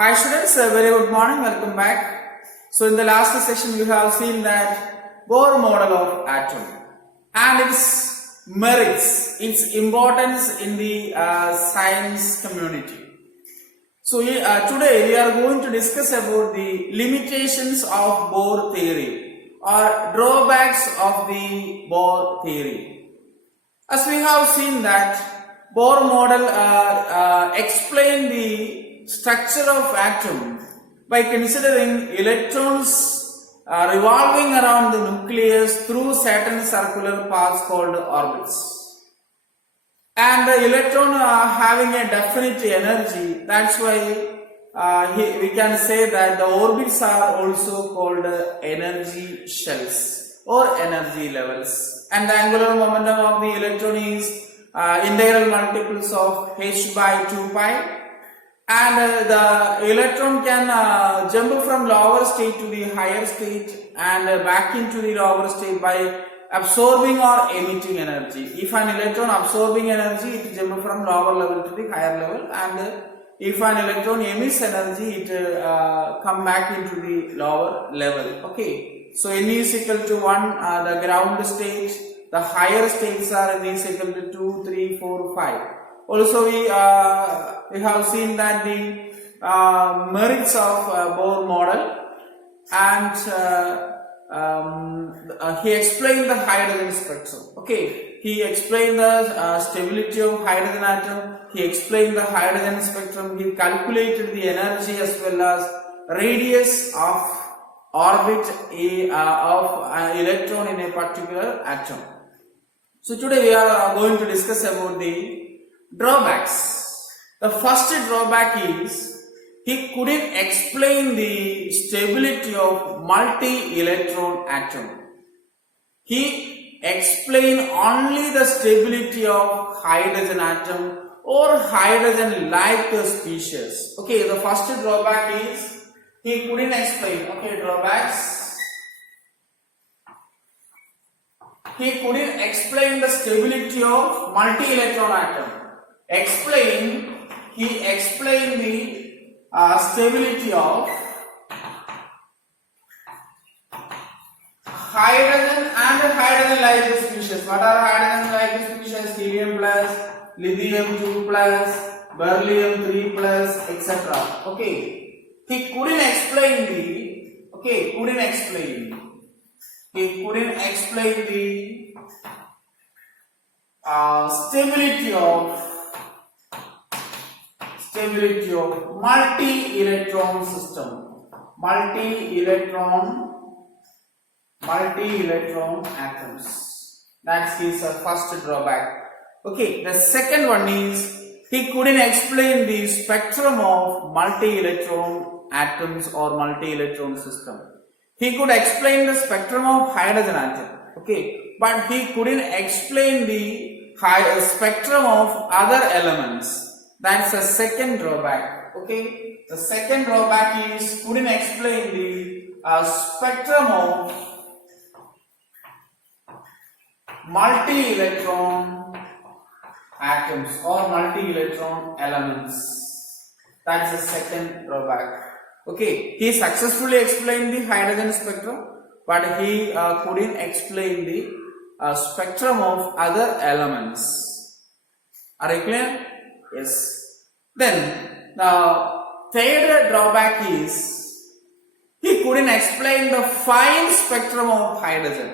Hi students, a very good morning, welcome back. So in the last session we have seen that Bohr model of atom and its merits, its importance in the science community. So today we are going to discuss about the limitations of Bohr theory or drawbacks of the Bohr theory. As we have seen that Bohr model explain the structure of atom by considering electrons revolving around the nucleus through certain circular paths called orbits, and the electron having a definite energy. That's why we can say that the orbits are also called energy shells or energy levels, and the angular momentum of the electron is integral multiples of h by 2 pi. And the electron can jump from lower state to the higher state and back into the lower state by absorbing or emitting energy. If an electron absorbing energy, it jumps from lower level to the higher level, and if an electron emits energy, it come back into the lower level. Okay, so n is equal to 1, the ground state. The higher states are n is equal to 2, 3, 4, 5. Also, we have seen that the merits of Bohr model, and he explained the hydrogen spectrum. Okay, he explained the stability of hydrogen atom. He explained the hydrogen spectrum. He calculated the energy as well as radius of orbit of an electron in a particular atom. So today we are going to discuss about the drawbacks. The first drawback is he couldn't explain the stability of multi-electron atom. He explained only the stability of hydrogen atom or hydrogen-like species. Okay, the first drawback is he couldn't explain. Okay, drawbacks. He couldn't explain the stability of multi-electron atom. He explained the stability of hydrogen and hydrogen-like species. What are hydrogen-like species? Helium plus, lithium 2 plus, beryllium 3 plus, etc. Okay, he couldn't explain the stability of multi-electron system, multi-electron atoms. That's his first drawback. Okay, the second one is he couldn't explain the spectrum of multi-electron atoms or multi-electron system. He could explain the spectrum of hydrogen atom. Okay, but he couldn't explain the spectrum of other elements. That's the second drawback. Okay, the second drawback is couldn't explain the spectrum of multi-electron atoms or multi-electron elements. That's the second drawback. Okay, he successfully explained the hydrogen spectrum, but he couldn't explain the spectrum of other elements. Are you clear? Yes. Then the third drawback is he couldn't explain the fine spectrum of hydrogen.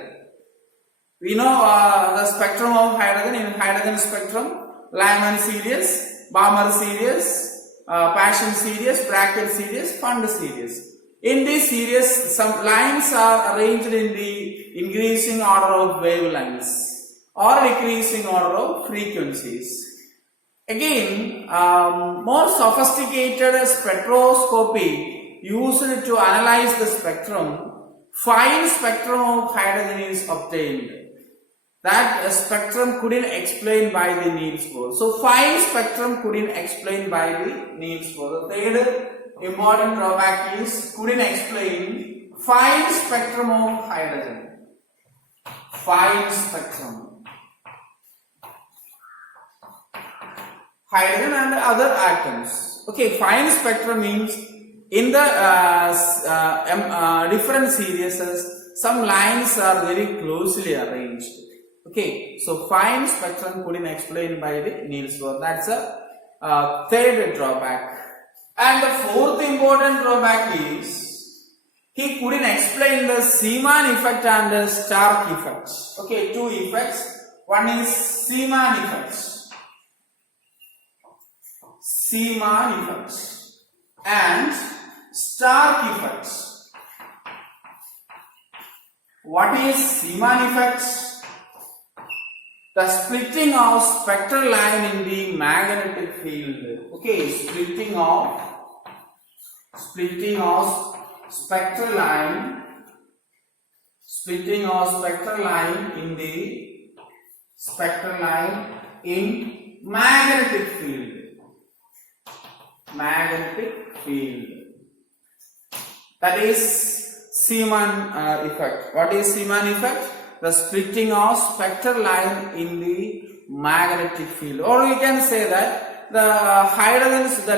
We know the spectrum of hydrogen in hydrogen spectrum: Lyman series, Balmer series, Paschen series, Brackett series, Pond series. In this series, some lines are arranged in the increasing order of wavelengths or decreasing order of frequencies. Again, more sophisticated spectroscopy used to analyze the spectrum, fine spectrum of hydrogen is obtained. That spectrum couldn't explain by the Niels Bohr. So fine spectrum couldn't explain by the Niels Bohr. The third important drawback is couldn't explain fine spectrum of hydrogen. Fine spectrum. Hydrogen and other atoms. Okay, fine spectrum means in the different series, some lines are very closely arranged. Okay, so fine spectrum couldn't explained by the Niels Bohr. That's a third drawback. And the fourth important drawback is he couldn't explain the Zeeman effect and the Stark effect. Okay, two effects. One is Zeeman effect. Zeeman effect and Stark effect. What is Zeeman effect? The splitting of spectral line in the magnetic field. Okay, splitting of spectral line in magnetic field. That is Zeeman effect. What is Zeeman effect? The splitting of spectral line in the magnetic field, or we can say that the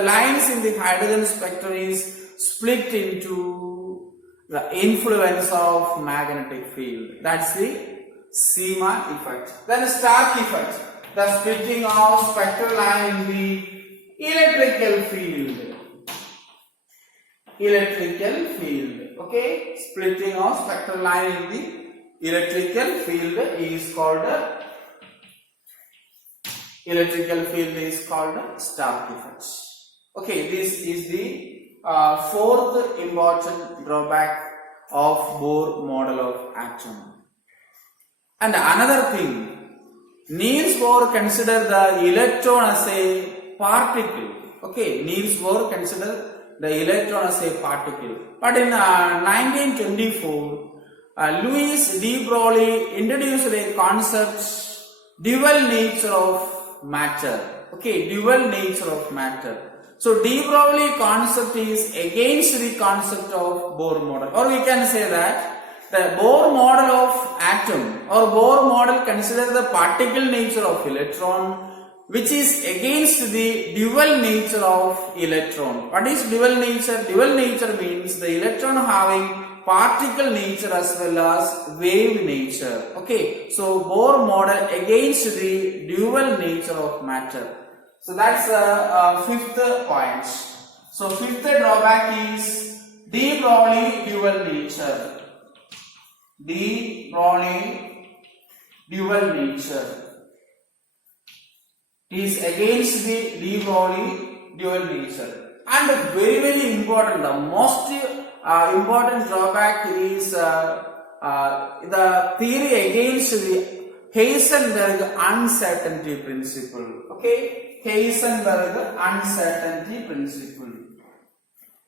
lines in the hydrogen spectrum is split into the influence of magnetic field. That's the Zeeman effect. Then the Stark effect, the splitting of spectral line in the electrical field. Okay, splitting of spectral line in the electrical field is called Stark effect. Okay, this is the fourth important drawback of Bohr model of atom. And another thing, Niels Bohr considered the electron as a particle. Okay, Niels Bohr considered the electron as a particle. But in 1924, Louis de Broglie introduced a concept, dual nature of matter. Okay, dual nature of matter. So de Broglie concept is against the concept of Bohr model, or we can say that the Bohr model of atom or Bohr model considers the particle nature of electron, which is against the dual nature of electron. What is dual nature? Dual nature means the electron having particle nature as well as wave nature. Okay, so Bohr model against the dual nature of matter. So that's the fifth point. So fifth drawback is de Broglie dual nature. De Broglie dual nature is against the de Broglie dual nature. And very, very important, the most important drawback is the theory against the Heisenberg uncertainty principle. Okay, Heisenberg uncertainty principle.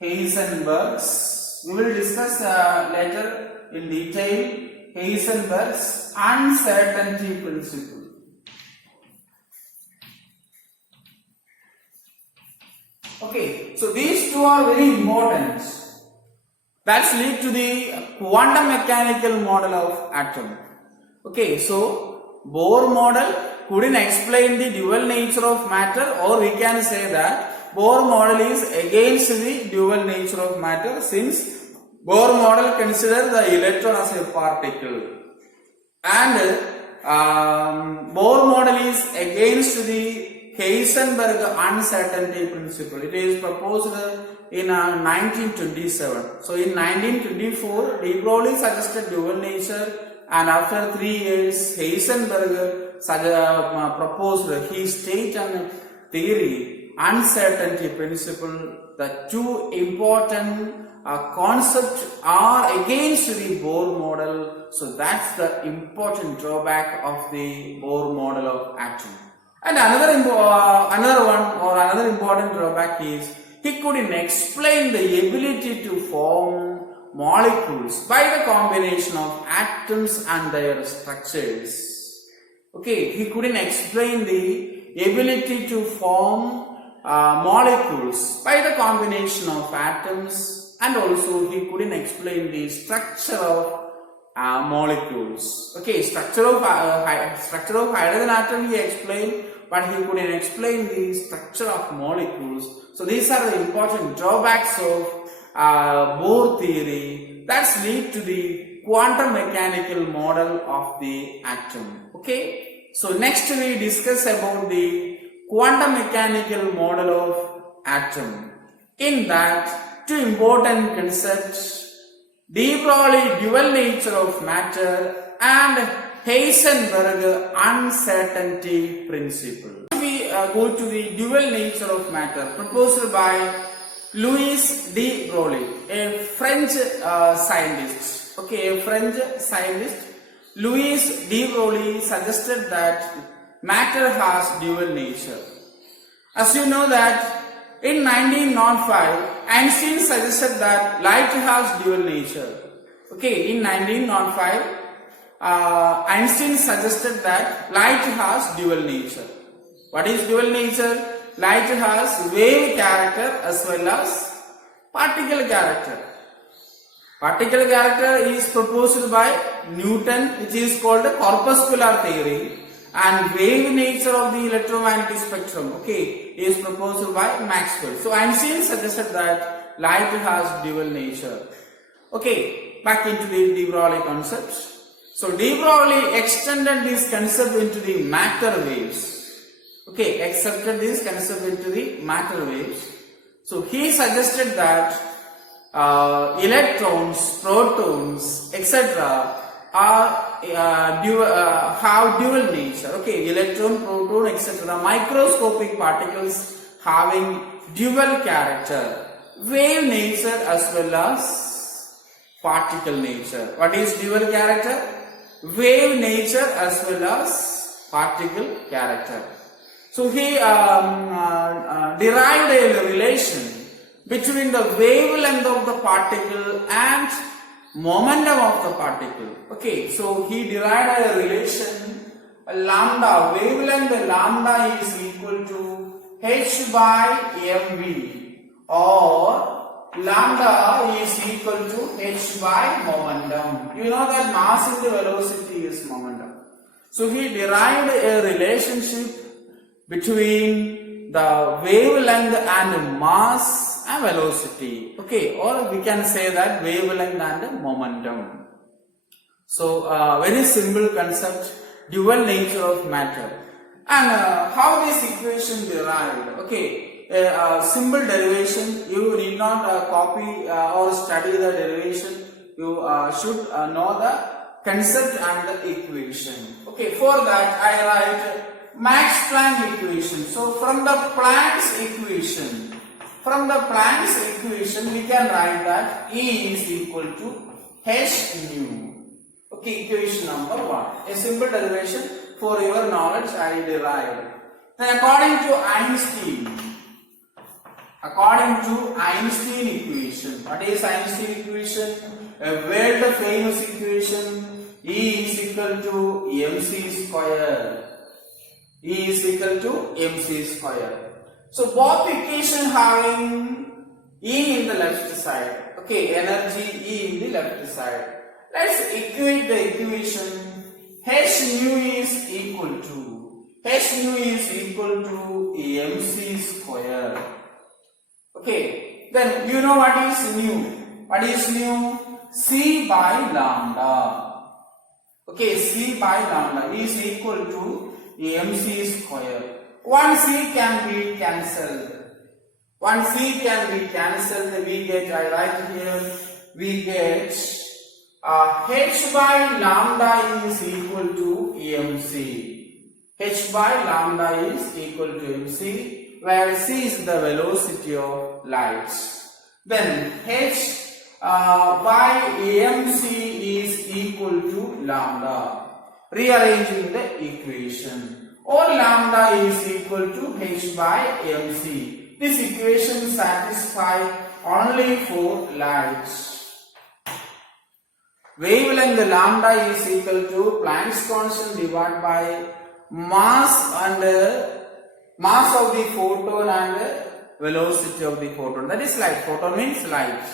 Heisenberg's, we will discuss later in detail, Heisenberg's uncertainty principle. Okay, so these two are very important. That's lead to the quantum mechanical model of atom. Okay, so Bohr model couldn't explain the dual nature of matter, or we can say that Bohr model is against the dual nature of matter, since Bohr model considers the electron as a particle, and Bohr model is against the Heisenberg uncertainty principle. It is proposed in 1927. So in 1924, de Broglie suggested dual nature, and after 3 years, Heisenberg proposed his state and theory uncertainty principle. The two important concepts are against the Bohr model. So that's the important drawback of the Bohr model of atom. And another important drawback is he couldn't explain the ability to form molecules by the combination of atoms and their structures. Okay, he couldn't explain the ability to form molecules by the combination of atoms, and also he couldn't explain the structure of molecules. Okay, structure of hydrogen atom he explained, but he couldn't explain the structure of molecules. So these are the important drawbacks of Bohr theory, that's lead to the quantum mechanical model of the atom. Okay, so next we discuss about the quantum mechanical model of atom. In that, two important concepts: de Broglie dual nature of matter and Heisenberg uncertainty principle. We go to the dual nature of matter proposed by Louis de Broglie, a French scientist. Okay, a French scientist. Louis de Broglie suggested that matter has dual nature. As you know that in 1905, Einstein suggested that light has dual nature. Okay, in 1905, Einstein suggested that light has dual nature. What is dual nature? Light has wave character as well as particle character. Particle character is proposed by Newton, which is called the corpuscular theory, and wave nature of the electromagnetic spectrum, okay, is proposed by Maxwell. So Einstein suggested that light has dual nature. Okay, back into the de Broglie concepts. So de Broglie extended this concept into the matter waves. Okay, accepted this concept into the matter waves. So he suggested that electrons, protons, etc. have dual nature. Okay, electron, proton, etc. Microscopic particles having dual character, wave nature as well as particle nature. What is dual character? Wave nature as well as particle character. So he derived a relation between the wavelength of the particle and momentum of the particle. Okay, so he derived a relation, lambda, wavelength lambda is equal to h by mv, or lambda is equal to h by momentum. You know that mass into velocity is momentum. So he derived a relationship between the wavelength and mass and velocity. Okay, or we can say that wavelength and momentum. So very simple concept, dual nature of matter. And how this equation derived? Okay, simple derivation. You need not copy or study the derivation. You should know the concept and the equation. Okay, for that I write Max Planck equation. So from the Planck's equation, we can write that E is equal to h nu. Okay, equation number 1. A simple derivation for your knowledge I derived. Then according to Einstein equation, what is Einstein equation? A world famous equation. E is equal to mc square. E is equal to mc square. So both equation having E in the left side. Okay, energy E in the left side. Let's equate the equation. H nu is equal to mc square. Okay, then you know what is nu? What is nu? C by lambda. Okay, C by lambda is equal to mc square. One C can be cancelled. We get, I write here, we get h by lambda is equal to mc. H by lambda is equal to mc, where c is the velocity of light. Then h by mc is equal to lambda. Rearranging the equation. Or lambda is equal to h by mc. This equation satisfies only for light. Wavelength lambda is equal to Planck's constant divided by mass of the photon and velocity of the photon. That is light. Photon means light.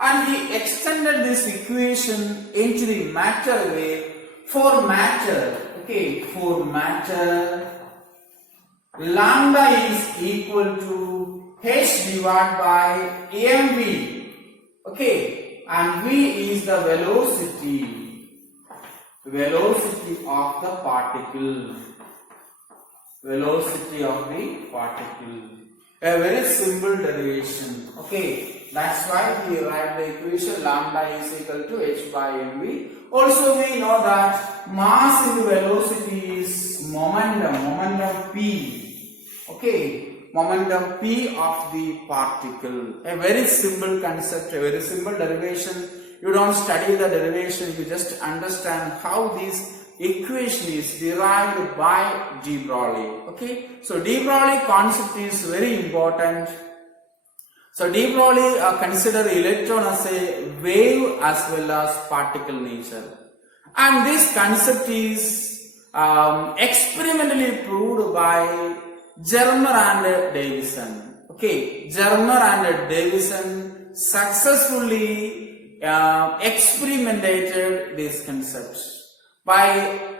And he extended this equation into the matter wave. For matter, okay, for matter, lambda is equal to h divided by mv. Okay, and V is the velocity of the particle. Velocity of the particle. A very simple derivation. Okay, that's why we write the equation lambda is equal to h by mv. Also, we know that mass into velocity is momentum p. Okay, momentum p of the particle. A very simple concept, a very simple derivation. You don't study the derivation, you just understand how this equation is derived by de Broglie. Okay, so de Broglie concept is very important. So de Broglie consider electron as a wave as well as particle nature, and this concept is experimentally proved by Germer and Davison. Okay, Germer and Davison successfully experimented these concepts by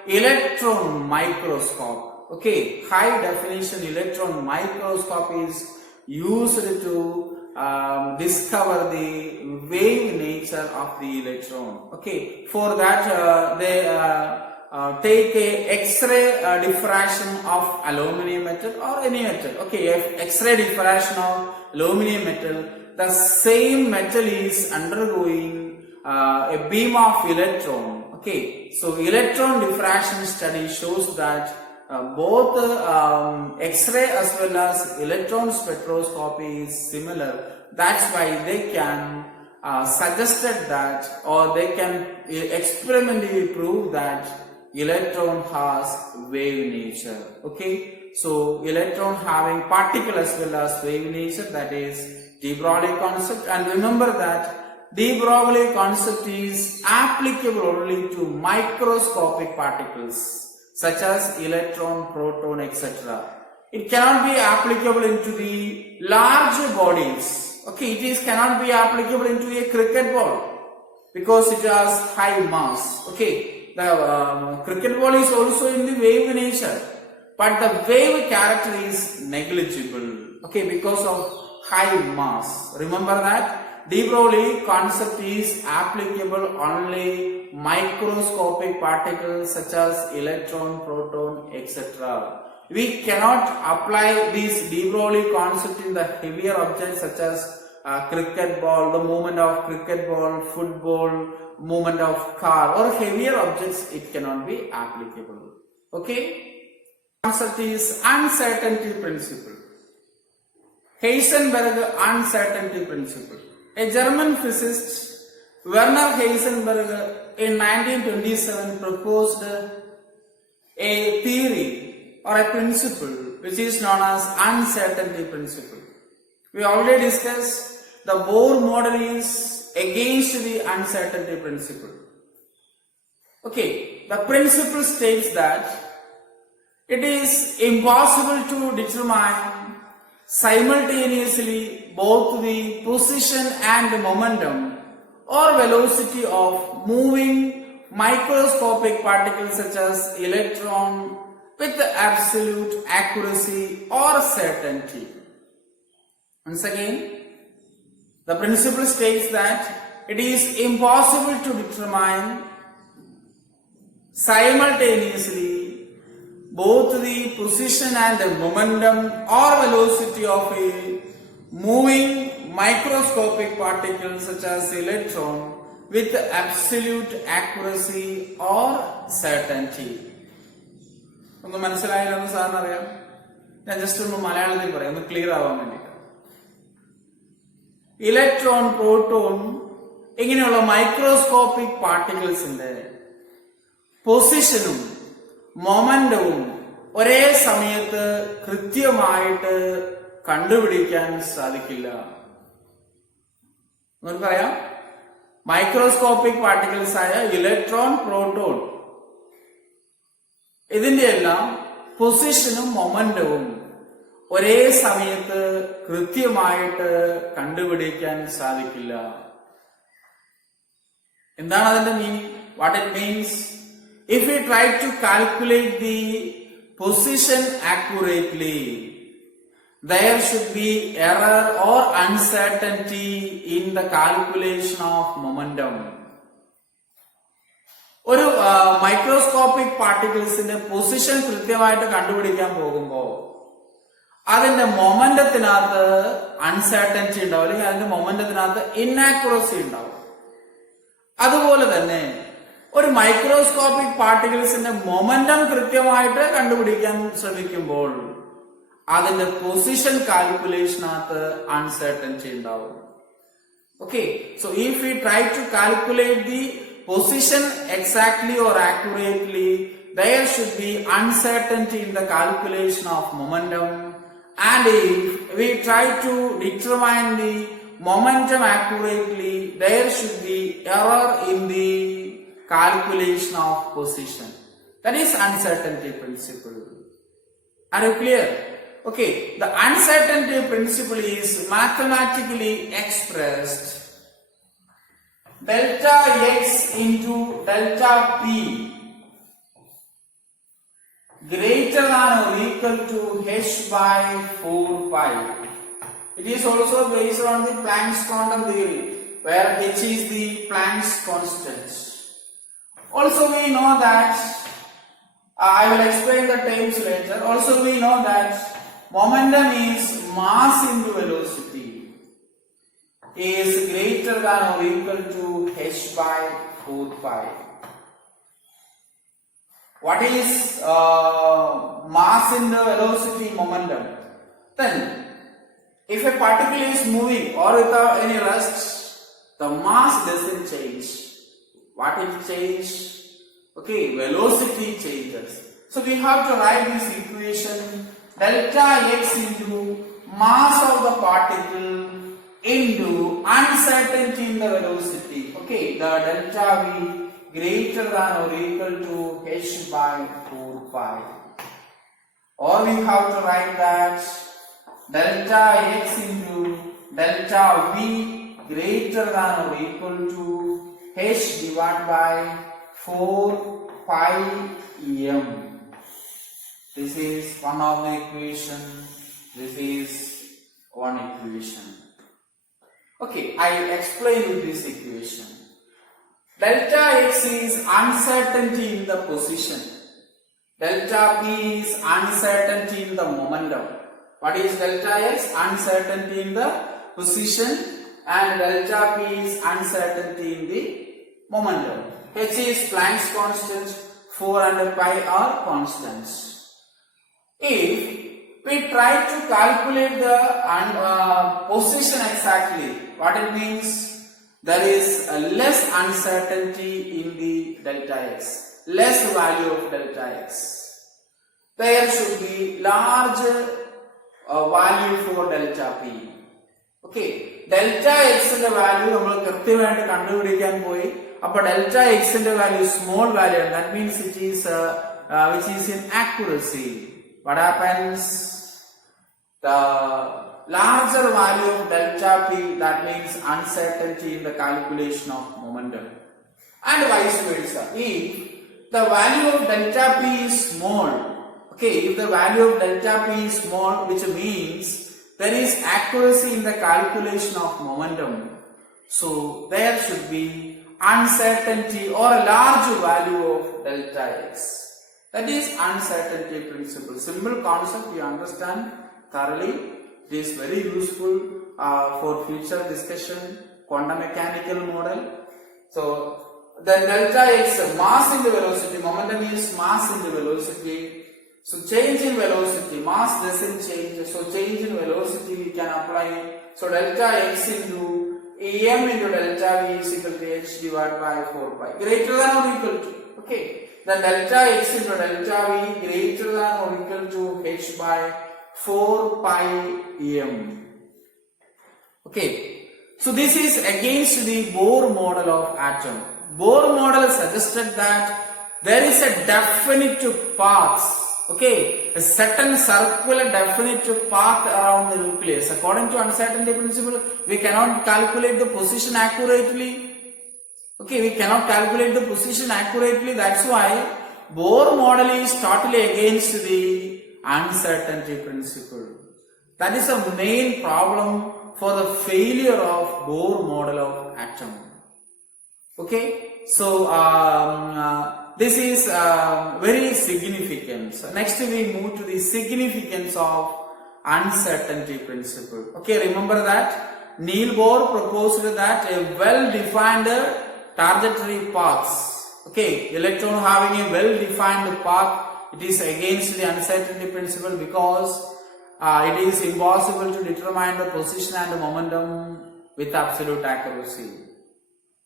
electron microscope. Okay, high definition electron microscope is used to discover the wave nature of the electron. Okay, for that they take a X-ray diffraction of aluminum metal or any metal. Okay, X-ray diffraction of aluminum metal, the same metal is undergoing a beam of electron. Okay, so electron diffraction study shows that both X-ray as well as electron spectroscopy is similar. That's why they can suggested that, or they can experimentally prove that electron has wave nature. Okay, so electron having particle as well as wave nature, that is de Broglie concept. And remember that de Broglie concept is applicable only to microscopic particles such as electron, proton, etc. It cannot be applicable into the large bodies. Okay, it cannot be applicable into a cricket ball because it has high mass. Okay, the cricket ball is also in the wave nature, but the wave character is negligible. Okay, because of high mass. Remember that. De Broglie concept is applicable only microscopic particles such as electron, proton, etc. We cannot apply this de Broglie concept in the heavier objects such as cricket ball, the movement of cricket ball, football, movement of car, or heavier objects. It cannot be applicable. Okay? Concept is uncertainty principle. Heisenberg uncertainty principle. A German physicist, Werner Heisenberg, in 1927 proposed a theory or a principle which is known as uncertainty principle. We already discussed the Bohr model is against the uncertainty principle. Okay, the principle states that it is impossible to determine simultaneously both the position and momentum or velocity of moving microscopic particles such as electron with absolute accuracy or certainty. Once again, the principle states that it is impossible to determine simultaneously both the position and the momentum or velocity of a moving microscopic particle such as electron with absolute accuracy or certainty. ഒന്ന് മനസ്സിലായില്ലെന്ന് സാറിന് അറിയാം. ഞാൻ just ഒന്ന് മലയാളത്തിൽ പറയാം, ഒന്ന് clear ആവാൻ വേണ്ടിയിട്ട്. ഇലക്ട്രോൺ, പ്രോട്ടോൺ ഇങ്ങനെയുള്ള മൈക്രോസ്കോപ്പിക് പാർട്ടിക്കിൾസിന്റെ പൊസിഷനും മൊമെന്റവും ഒരേ സമയത്ത് കൃത്യമായിട്ട് കണ്ടുപിടിക്കാൻ സാധിക്കില്ല. നമുക്ക് പറയാം, മൈക്രോസ്കോപ്പിക് പാർട്ടിക്കിൾസ് ആയ ഇലക്ട്രോൺ, പ്രോട്ടോൺ ഇതിന്റെ എല്ലാം പൊസിഷനും മൊമെന്റവും ഒരേ സമയത്ത് കൃത്യമായിട്ട് കണ്ടുപിടിക്കാൻ സാധിക്കില്ല. എന്താണ് അതിന്റെ meaning? What it means? If we try to calculate the position accurately, there should be error or uncertainty in the calculation of momentum. ഒരു മൈക്രോസ്കോപ്പിക് പാർട്ടിക്കിൾസിന്റെ പൊസിഷൻ കൃത്യമായിട്ട് കണ്ടുപിടിക്കാൻ പോകുമ്പോൾ അതിന്റെ മൊമെന്റത്തിനകത്ത് അൺസർട്ടൻറ്റി ഉണ്ടാവും, അല്ലെങ്കിൽ അതിന്റെ മൊമെന്റത്തിനകത്ത് ഇന്നാക്യുറസി ഉണ്ടാവും. അതുപോലെ തന്നെ ഒരു മൈക്രോസ്കോപ്പിക് പാർട്ടിക്കിൾസിന്റെ മൊമെന്റം കൃത്യമായിട്ട് കണ്ടുപിടിക്കാൻ ശ്രമിക്കുമ്പോൾ അതിന്റെ പൊസിഷൻ കാൽക്കുലേഷനകത്ത് അൺസർട്ടൻറ്റി ഉണ്ടാവും. Okay, so if we try to calculate the position exactly or accurately, there should be uncertainty in the calculation of momentum, and if we try to determine the momentum accurately, there should be error in the calculation of position. That is uncertainty principle. Are you clear? Okay, the uncertainty principle is mathematically expressed delta x into delta p greater than or equal to h by 4 pi. It is also based on the Planck's quantum theory, where h is the Planck's constant. Also we know that, I will explain the terms later. Also we know that momentum is mass into velocity is greater than or equal to h by 4 pi. What is mass into velocity, momentum? Then, if a particle is moving or without any rest, the mass doesn't change. What will change? Okay, velocity changes. So we have to write this equation: delta x into mass of the particle into uncertainty in the velocity. Okay, the delta v greater than or equal to h by 4 pi. Or we have to write that delta x into delta v greater than or equal to h divided by 4 pi em. This is one of the equation. This is one equation. Okay, I explain this equation. Delta x is uncertainty in the position. Delta p is uncertainty in the momentum. What is delta x? Uncertainty in the position, and delta p is uncertainty in the momentum. H is Planck's constant, 4 and pi are constants. If we try to calculate the position exactly, what it means? There is a less uncertainty in the delta x, less value of delta x. There should be large value for delta p. Okay, delta x ന്റെ value നമ്മൾ കൃത്യമായിട്ട് കണ്ടുപിടിക്കാൻ പോയി. അപ്പോൾ delta x ന്റെ value small value, that means it is which is in accuracy. What happens? The larger value of delta p, that means uncertainty in the calculation of momentum, and vice versa. If the value of delta p is small, okay, if the value of delta p is small, which means there is accuracy in the calculation of momentum, so there should be uncertainty or a large value of delta x. That is uncertainty principle. Simple concept, you understand thoroughly. It is very useful for future discussion. Quantum mechanical model. So the delta x, mass into velocity, momentum is mass into velocity. So change in velocity, mass doesn't change. So change in velocity we can apply. So delta x into em into delta v is equal to h divided by 4 pi, greater than or equal to. Okay, then delta x into delta v greater than or equal to h by 4 pi em. Okay, so this is against the Bohr model of atom. Bohr model suggested that there is a definitive path, okay, a certain circular definitive path around the nucleus. According to uncertainty principle, we cannot calculate the position accurately. Okay, we cannot calculate the position accurately. That's why Bohr model is totally against the uncertainty principle. That is a main problem for the failure of Bohr model of atom. Okay, so this is very significant. So next we move to the significance of uncertainty principle. Okay, remember that Niels Bohr proposed that a well-defined trajectory paths. Okay, electron having a well-defined path, it is against the uncertainty principle because it is impossible to determine the position and the momentum with absolute accuracy.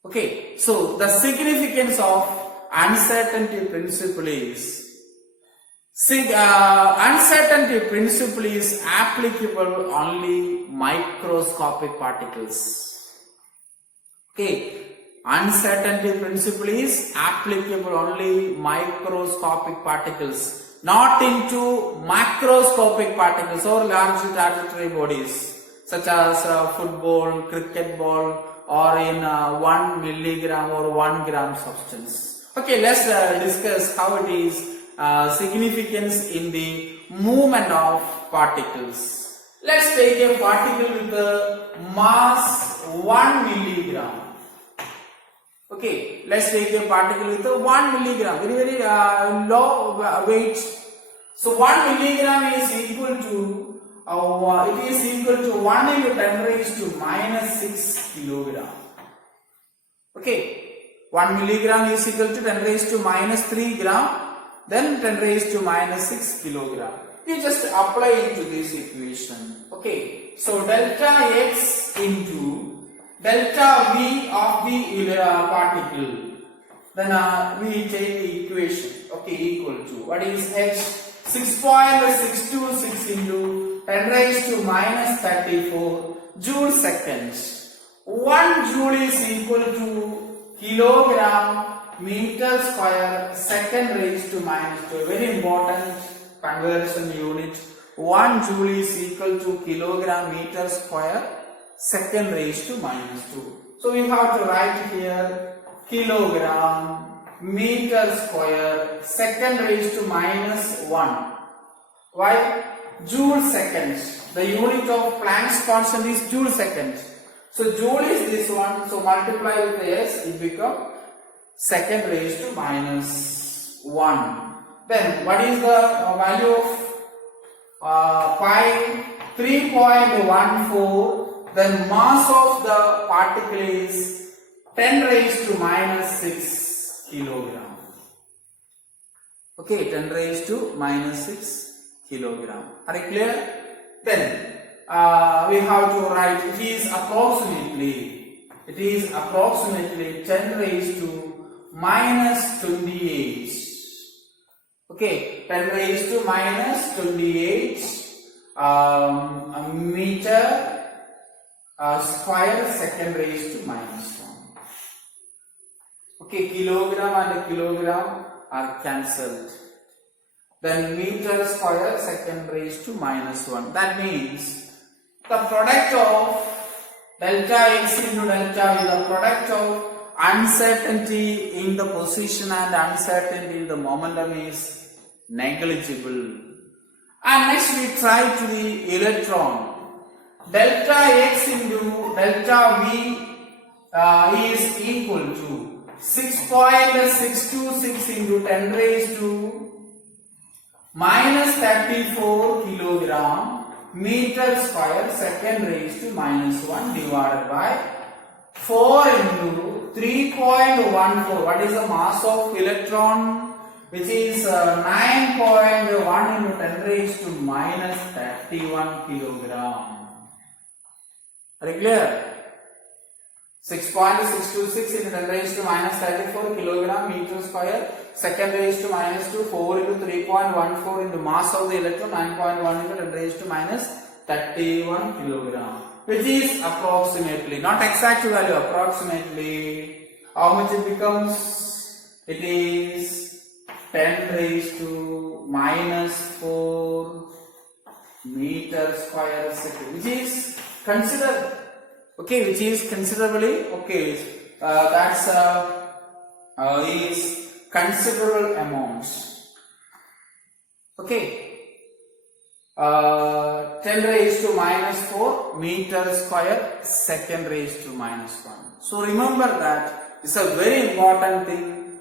Okay, so the significance of uncertainty principle is uncertainty principle is applicable only microscopic particles. Okay, uncertainty principle is applicable only microscopic particles, not into macroscopic particles or large trajectory bodies such as football, cricket ball, or in 1 milligram or 1 gram substance. Okay, let's discuss how it is significance in the movement of particles. Let's take a particle with a mass 1 milligram. Okay, let's take a particle with a 1 milligram, very low weight. So 1 milligram is equal to it is equal to 1 into 10 raised to minus 6 kilogram. Okay, 1 milligram is equal to 10 raised to minus 3 gram, then 10 raised to minus 6 kilogram. You just apply it to this equation. Okay, so delta x into delta v of the particle. Then we take the equation. Okay, equal to what is h? 6.626 into 10 raised to minus 34 joule seconds. 1 joule is equal to kilogram meter square second raised to minus 2. Very important conversion unit. 1 joule is equal to kilogram meter square second raised to minus 2. So we have to write here kilogram meter square second raised to minus 1. Why? Joule seconds. The unit of Planck's constant is joule seconds. So joule is this one. So multiply with the s, it becomes second raised to minus 1. Then what is the value of pi? 3.14. Then mass of the particle is 10 raised to minus 6 kilogram. Okay, 10 raised to minus 6 kilogram. Are you clear? Then we have to write it is approximately 10 raised to minus 28. Okay, 10 raised to minus 28 meter square second raised to minus 1. Okay, kilogram and kilogram are cancelled. Then meter square second raised to minus 1. That means the product of delta x into delta v, the product of uncertainty in the position and uncertainty in the momentum is negligible. And next we try to the electron. Delta x into delta v is equal to 6.626 into 10 raised to minus 34 kilogram meter square second raised to minus 1 divided by 4 into 3.14. What is the mass of electron? Which is 9.1 into 10 raised to minus 31 kilogram. Are you clear? 6.626 into 10 raised to minus 34 kilogram meter square second raised to minus 2, 4 into 3.14 into mass of the electron 9.1 into 10 raised to minus 31 kilogram, which is approximately, not exact value, approximately how much it becomes? It is 10 raised to minus 4 meter square second, which is considered. Okay, which is considerably, okay, that's is considerable amounts. Okay, 10 raised to minus 4 meter square second raised to minus 1. So remember that it's a very important thing.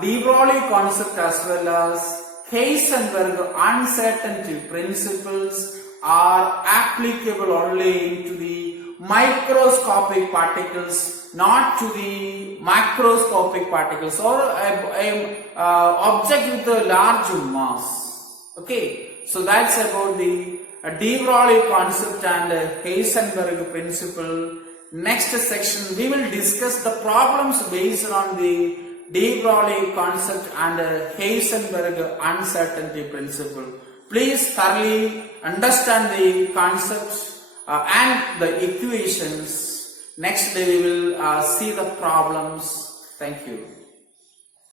De Broglie concept as well as Heisenberg uncertainty principles are applicable only to the microscopic particles, not to the macroscopic particles or a object with a large mass. Okay. So that's about the De Broglie concept and Heisenberg principle. Next section we will discuss the problems based on the De Broglie concept and Heisenberg uncertainty principle. Please thoroughly understand the concepts and the equations. Next day we will see the problems. Thank you.